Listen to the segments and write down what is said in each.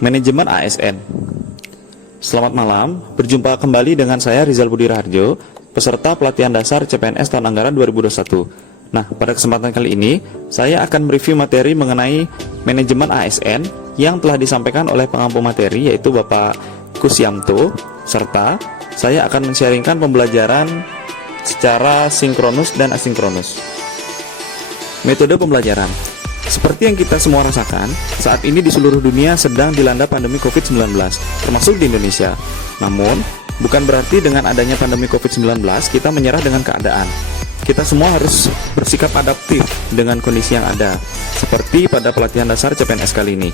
Manajemen ASN. Selamat malam, berjumpa kembali dengan saya Rizal Budi Raharjo, peserta pelatihan dasar CPNS tahun anggaran 2021. Nah, pada kesempatan kali ini, saya akan mereview materi mengenai manajemen ASN yang telah disampaikan oleh pengampu materi, yaitu Bapak Kusyanto, serta saya akan men-sharingkan pembelajaran secara sinkronus dan asinkronus. Metode pembelajaran. Seperti yang kita semua rasakan, saat ini di seluruh dunia sedang dilanda pandemi COVID-19, termasuk di Indonesia. Namun, bukan berarti dengan adanya pandemi COVID-19 kita menyerah dengan keadaan. Kita semua harus bersikap adaptif dengan kondisi yang ada, seperti pada pelatihan dasar CPNS kali ini.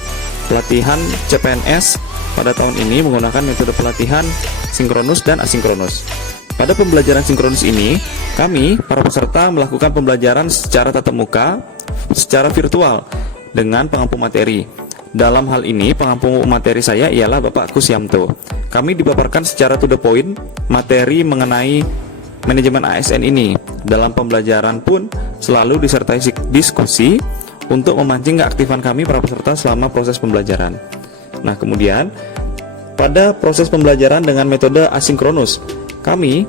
Pelatihan CPNS pada tahun ini menggunakan metode pelatihan sinkronus dan asinkronus. Pada pembelajaran sinkronus ini, kami, para peserta, melakukan pembelajaran secara tatap muka, secara virtual, dengan pengampu materi. Dalam hal ini, pengampu materi saya ialah Bapak Kusyanto. Kami dipaparkan secara to the point materi mengenai manajemen ASN ini. Dalam pembelajaran pun selalu disertai diskusi untuk memancing keaktifan kami para peserta selama proses pembelajaran. Nah, kemudian pada proses pembelajaran dengan metode asinkronus, kami,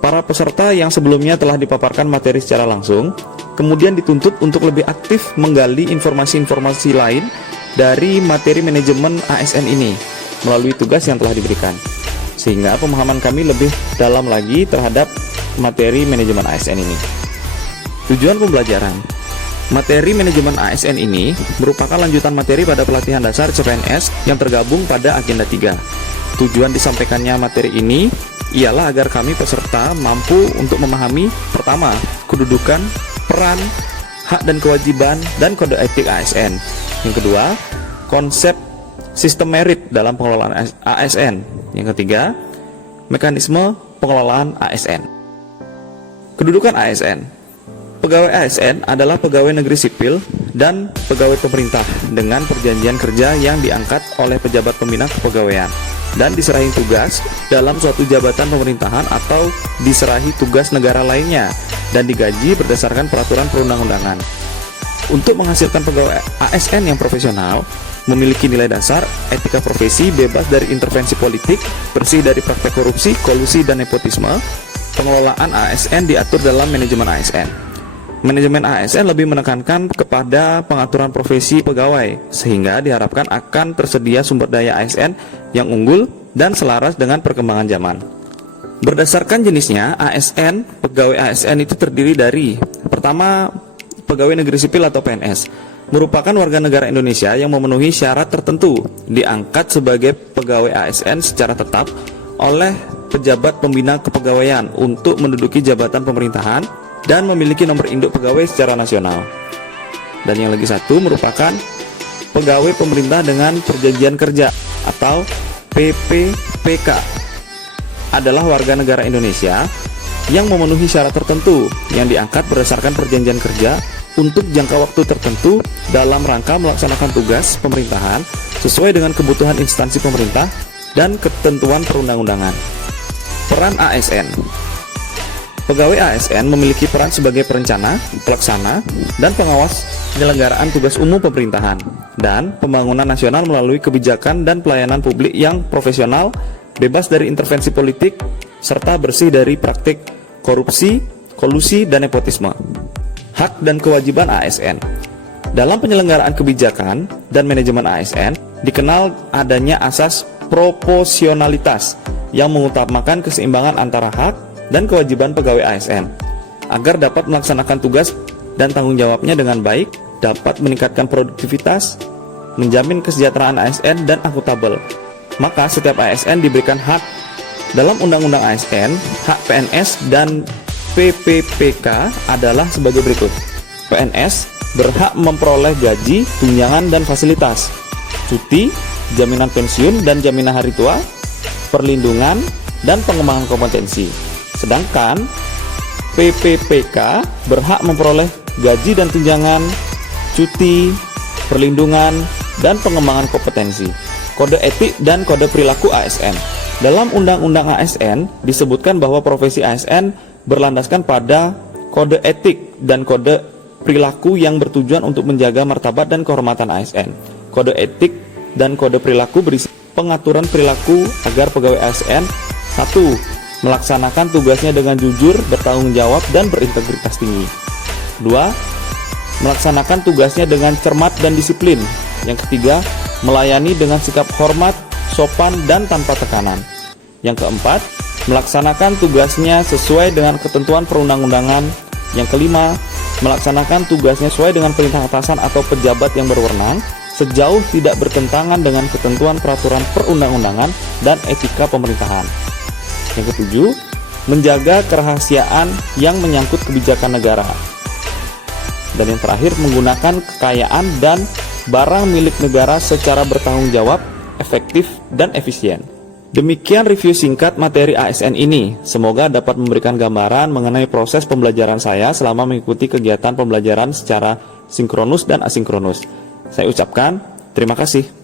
para peserta yang sebelumnya telah dipaparkan materi secara langsung, kemudian dituntut untuk lebih aktif menggali informasi-informasi lain dari materi manajemen ASN ini melalui tugas yang telah diberikan, sehingga pemahaman kami lebih dalam lagi terhadap materi manajemen ASN ini. Tujuan pembelajaran. Materi manajemen ASN ini merupakan lanjutan materi pada pelatihan dasar CPNS yang tergabung pada agenda 3. Tujuan disampaikannya materi ini ialah agar kami peserta mampu untuk memahami, pertama, kedudukan, peran, hak dan kewajiban, dan kode etik ASN. Yang kedua, konsep sistem merit dalam pengelolaan ASN. Yang ketiga, mekanisme pengelolaan ASN. Kedudukan ASN. Pegawai ASN adalah pegawai negeri sipil dan pegawai pemerintah dengan perjanjian kerja yang diangkat oleh pejabat pembina kepegawaian dan diserahi tugas dalam suatu jabatan pemerintahan atau diserahi tugas negara lainnya dan digaji berdasarkan peraturan perundang-undangan. Untuk menghasilkan pegawai ASN yang profesional, memiliki nilai dasar, etika profesi, bebas dari intervensi politik, bersih dari praktek korupsi, kolusi, dan nepotisme, pengelolaan ASN diatur dalam manajemen ASN. Manajemen ASN lebih menekankan kepada pengaturan profesi pegawai, sehingga diharapkan akan tersedia sumber daya ASN yang unggul dan selaras dengan perkembangan zaman. Berdasarkan jenisnya, ASN, pegawai ASN itu terdiri dari, pertama, pegawai negeri sipil atau PNS, merupakan warga negara Indonesia yang memenuhi syarat tertentu, diangkat sebagai pegawai ASN secara tetap oleh pejabat pembina kepegawaian untuk menduduki jabatan pemerintahan dan memiliki nomor induk pegawai secara nasional. Dan yang lagi satu merupakan pegawai pemerintah dengan perjanjian kerja atau PPPK, adalah warga negara Indonesia yang memenuhi syarat tertentu yang diangkat berdasarkan perjanjian kerja untuk jangka waktu tertentu dalam rangka melaksanakan tugas pemerintahan sesuai dengan kebutuhan instansi pemerintah dan ketentuan perundang-undangan. Peran ASN. Pegawai ASN memiliki peran sebagai perencana, pelaksana, dan pengawas penyelenggaraan tugas umum pemerintahan dan pembangunan nasional melalui kebijakan dan pelayanan publik yang profesional, bebas dari intervensi politik, serta bersih dari praktik korupsi, kolusi, dan nepotisme. Hak dan kewajiban ASN. Dalam penyelenggaraan kebijakan dan manajemen ASN, dikenal adanya asas proporsionalitas yang mengutamakan keseimbangan antara hak dan kewajiban pegawai ASN agar dapat melaksanakan tugas dan tanggung jawabnya dengan baik, dapat meningkatkan produktivitas, menjamin kesejahteraan ASN dan akuntabel. Maka setiap ASN diberikan hak. Dalam Undang-Undang ASN, hak PNS dan PPPK adalah sebagai berikut. PNS berhak memperoleh gaji, tunjangan, dan fasilitas, cuti, jaminan pensiun dan jaminan hari tua, perlindungan, dan pengembangan kompetensi. Sedangkan PPPK berhak memperoleh gaji dan tunjangan, cuti, perlindungan, dan pengembangan kompetensi. Kode etik dan kode perilaku ASN. Dalam Undang-Undang ASN disebutkan bahwa profesi ASN berlandaskan pada kode etik dan kode perilaku yang bertujuan untuk menjaga martabat dan kehormatan ASN. Kode etik dan kode perilaku berisi pengaturan perilaku agar pegawai ASN 1. Melaksanakan tugasnya dengan jujur, bertanggung jawab, dan berintegritas tinggi. 2. Melaksanakan tugasnya dengan cermat dan disiplin. Yang ketiga, melayani dengan sikap hormat, sopan, dan tanpa tekanan. Yang keempat, melaksanakan tugasnya sesuai dengan ketentuan perundang-undangan. Yang kelima, melaksanakan tugasnya sesuai dengan perintah atasan atau pejabat yang berwenang sejauh tidak bertentangan dengan ketentuan peraturan perundang-undangan dan etika pemerintahan. Yang ketujuh, menjaga kerahasiaan yang menyangkut kebijakan negara. Dan yang terakhir, menggunakan kekayaan dan barang milik negara secara bertanggung jawab, efektif, dan efisien. Demikian review singkat materi ASN ini. Semoga dapat memberikan gambaran mengenai proses pembelajaran saya selama mengikuti kegiatan pembelajaran secara sinkronus dan asinkronus. Saya ucapkan terima kasih.